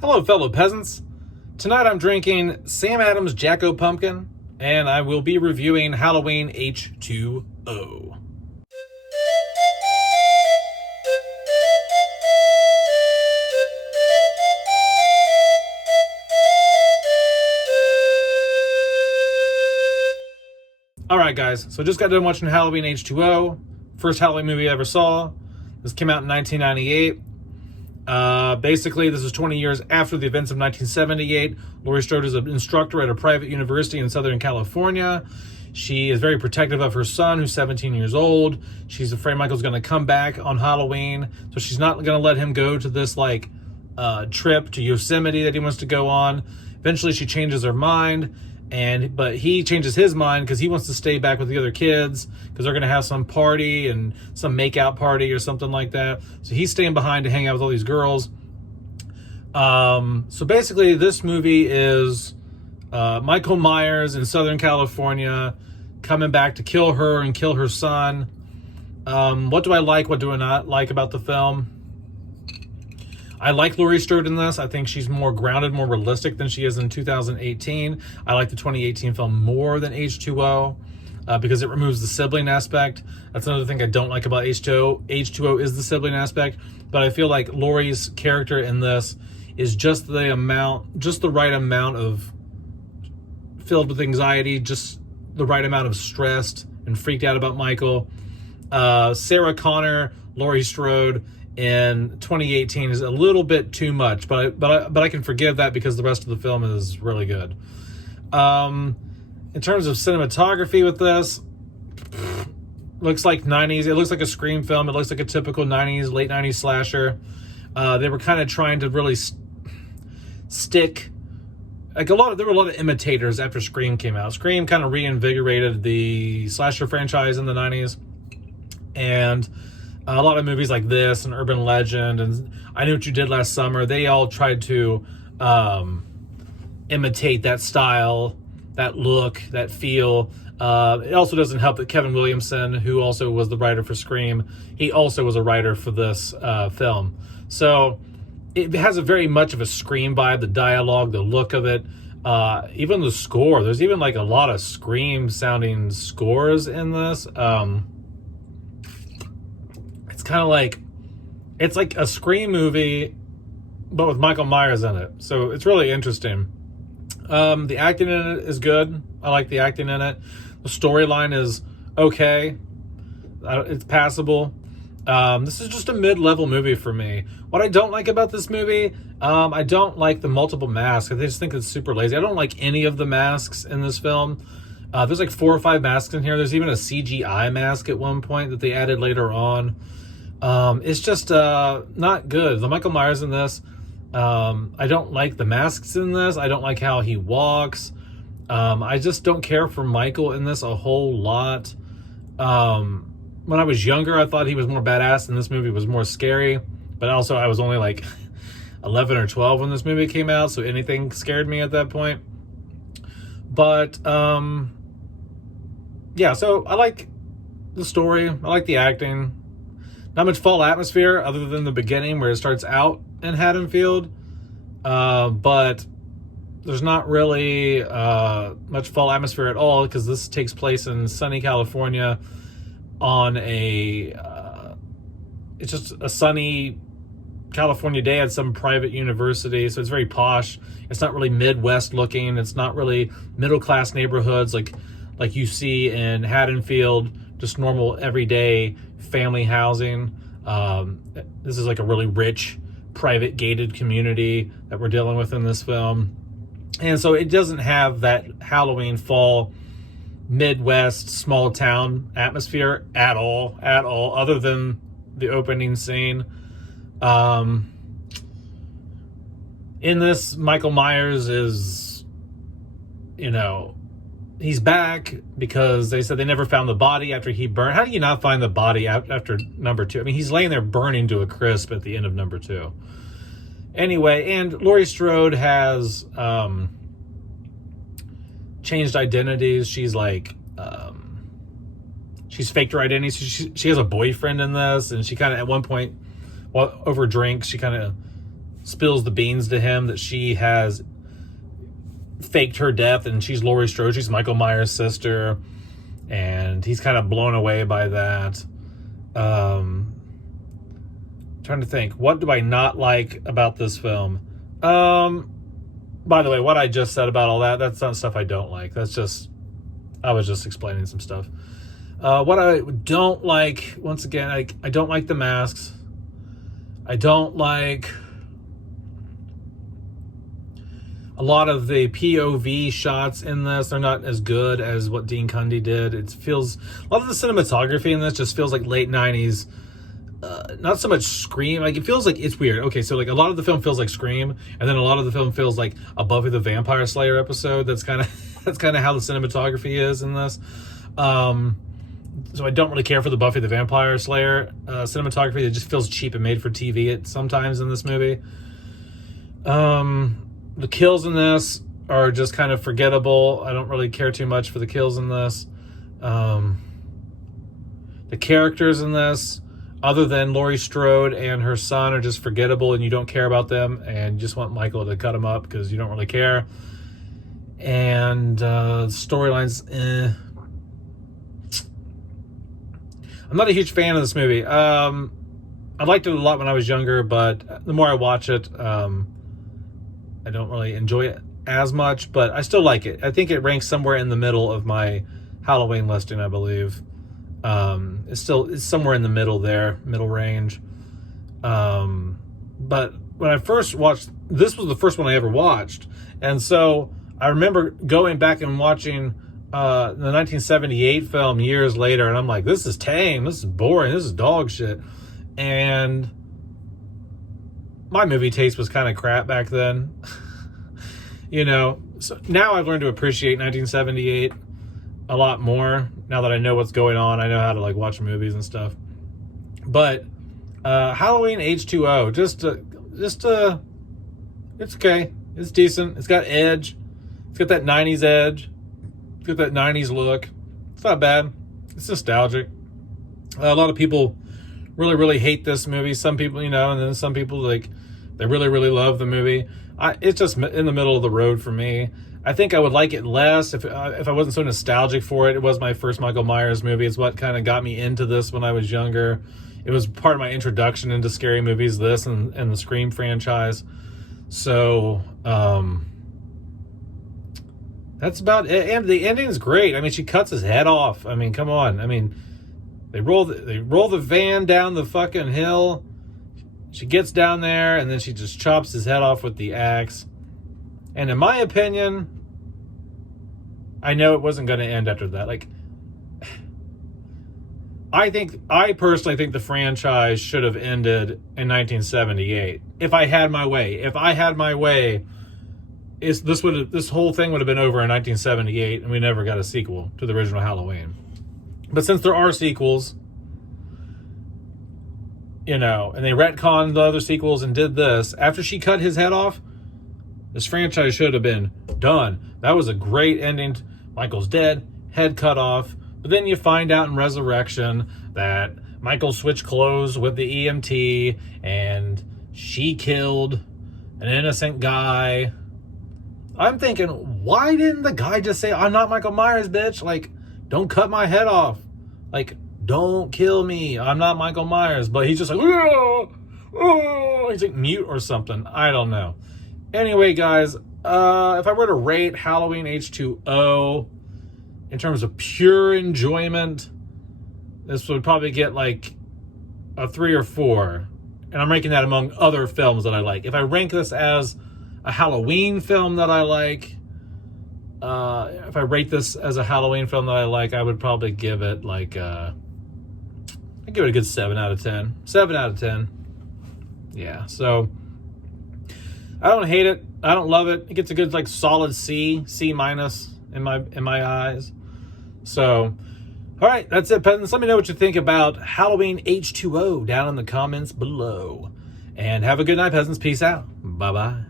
Hello, fellow peasants. Tonight I'm drinking Sam Adams Jacko Pumpkin, and I will be reviewing Halloween H20. Alright guys, so just got done watching Halloween H20, first Halloween movie I ever saw. This came out in 1998. Basically, this is 20 years after the events of 1978. Laurie Strode is an instructor at a private university in Southern California. She is very protective of her son, who's 17 years old. She's afraid Michael's going to come back on Halloween, so she's not going to let him go to this trip to Yosemite that he wants to go on. Eventually, she changes her mind, but he changes his mind because he wants to stay back with the other kids because they're going to have some party and some make-out party or something like that. So he's staying behind to hang out with all these girls. So basically, this movie is Michael Myers in Southern California coming back to kill her and kill her son. What do I like? What do I not like about the film? I like Laurie Strode in this. I think she's more grounded, more realistic than she is in 2018. I like the 2018 film more than H2O because it removes the sibling aspect. That's another thing I don't like about H2O. H2O is the sibling aspect, but I feel like Laurie's character in this is just the right amount of filled with anxiety, just the right amount of stressed and freaked out about Michael. Sarah Connor, Laurie Strode in 2018 is a little bit too much, but I can forgive that because the rest of the film is really good. In terms of cinematography with this, looks like 90s. It looks like a Scream film. It looks like a typical 90s, late 90s slasher. They were kind of trying to really stick, there were a lot of imitators after Scream came out. Scream kind of reinvigorated the slasher franchise in the 90s, and a lot of movies like this and Urban Legend and I Knew What You Did Last Summer, they all tried to imitate that style, that look, that feel. It also doesn't help that Kevin Williamson, who also was the writer for Scream, he also was a writer for this film. So it has a very much of a Scream vibe, the dialogue, the look of it, even the score. There's even a lot of Scream-sounding scores in this. It's like a Scream movie, but with Michael Myers in it. So it's really interesting. The acting in it is good. I like the acting in it. The storyline is okay. It's passable. This is just a mid-level movie for me. What I don't like about this movie, I don't like the multiple masks. I just think it's super lazy. I don't like any of the masks in this film. There's 4 or 5 masks in here. There's even a CGI mask at one point that they added later on. It's just not good. The Michael Myers in this, I don't like the masks in this. I don't like how he walks. I just don't care for Michael in this a whole lot. When I was younger, I thought he was more badass and this movie was more scary. But also, I was only 11 or 12 when this movie came out, so anything scared me at that point. But, yeah, so I like the story. I like the acting. Not much fall atmosphere other than the beginning where it starts out in Haddonfield. But there's not really much fall atmosphere at all because this takes place in sunny California on it's just a sunny California day at some private university. So it's very posh. It's not really Midwest looking. It's not really middle-class neighborhoods like you see in Haddonfield, just normal everyday family housing. This is a really rich, private, gated community that we're dealing with in this film. And so it doesn't have that Halloween fall Midwest small town atmosphere at all, other than the opening scene. In this, Michael Myers is, he's back because they said they never found the body after he burned. How do you not find the body after number 2? I mean, he's laying there burning to a crisp at the end of number 2. Anyway, and Laurie Strode has changed identities. She's she's faked her identity. She has a boyfriend in this, and she kind of, at one point, over drinks, she kind of spills the beans to him that she has faked her death and she's Laurie Strode, she's Michael Myers' sister, and he's kind of blown away by that. Trying to think, what do I not like about this film? By the way, what I just said about all that, that's not stuff I don't like. That's just, I was just explaining some stuff. What I don't like, once again, I don't like the masks. I don't like a lot of the POV shots in this. They're not as good as what Dean Cundey did. It feels, a lot of the cinematography in this just feels like late 90s. Not so much Scream. Like, it feels like, it's weird. Okay, so like a lot of the film feels like Scream, and then a lot of the film feels like a Buffy the Vampire Slayer episode. That's kind of that's kind of how the cinematography is in this. So I don't really care for the Buffy the Vampire Slayer cinematography. It just feels cheap and made for TV sometimes in this movie. The kills in this are just kind of forgettable. I don't really care too much for the kills in this. The characters in this, other than Laurie Strode and her son, are just forgettable, and you don't care about them, and you just want Michael to cut them up because you don't really care. And storylines, I'm not a huge fan of this movie. I liked it a lot when I was younger, but the more I watch it, I don't really enjoy it as much, but I still like it. I think it ranks somewhere in the middle of my Halloween listing, I believe. It's somewhere in the middle there, middle range. But when I first watched, this was the first one I ever watched. And so I remember going back and watching the 1978 film years later, and I'm like, this is tame, this is boring, this is dog shit. And my movie taste was kind of crap back then. You know, so now I've learned to appreciate 1978 a lot more now that I know what's going on. I know how to like watch movies and stuff. But Halloween H20, it's okay. It's decent. It's got edge. It's got that 90s edge. It's got that 90s look. It's not bad. It's nostalgic. A lot of people really, really hate this movie. Some people, you know, and then some people, like, they really, really love the movie. It's just in the middle of the road for me. I think I would like it less if I wasn't so nostalgic for it. It was my first Michael Myers movie. It's what kind of got me into this when I was younger. It was part of my introduction into scary movies, this and the Scream franchise. So, that's about it. And the ending's great. I mean, she cuts his head off. I mean, come on. I mean, they roll the van down the fucking hill. She gets down there, and then she just chops his head off with the axe. And in my opinion, I know it wasn't going to end after that. Like, I personally think the franchise should have ended in 1978. If I had my way, this whole thing would have been over in 1978, and we never got a sequel to the original Halloween. But since there are sequels, you know, and they retconned the other sequels and did this, after she cut his head off, this franchise should have been done. That was a great ending. Michael's dead, head cut off. But then you find out in Resurrection that Michael switched clothes with the EMT, and she killed an innocent guy. I'm thinking, why didn't the guy just say, I'm not Michael Myers, bitch? Like, don't cut my head off. Like, don't kill me. I'm not Michael Myers. But he's just like, oh, oh. He's like mute or something. I don't know. Anyway, guys, if I were to rate Halloween H20 in terms of pure enjoyment, this would probably get like a 3 or 4. And I'm ranking that among other films that I like. If I rank this as a Halloween film that I like, if I rate this as a Halloween film that I like, I would probably give it like, I'd give it a good 7 out of 10. 7 out of 10. Yeah, so I don't hate it. I don't love it. It gets a good like solid C minus in my eyes. So, all right, that's it, peasants. Let me know what you think about Halloween H20 down in the comments below. And have a good night, peasants. Peace out. Bye-bye.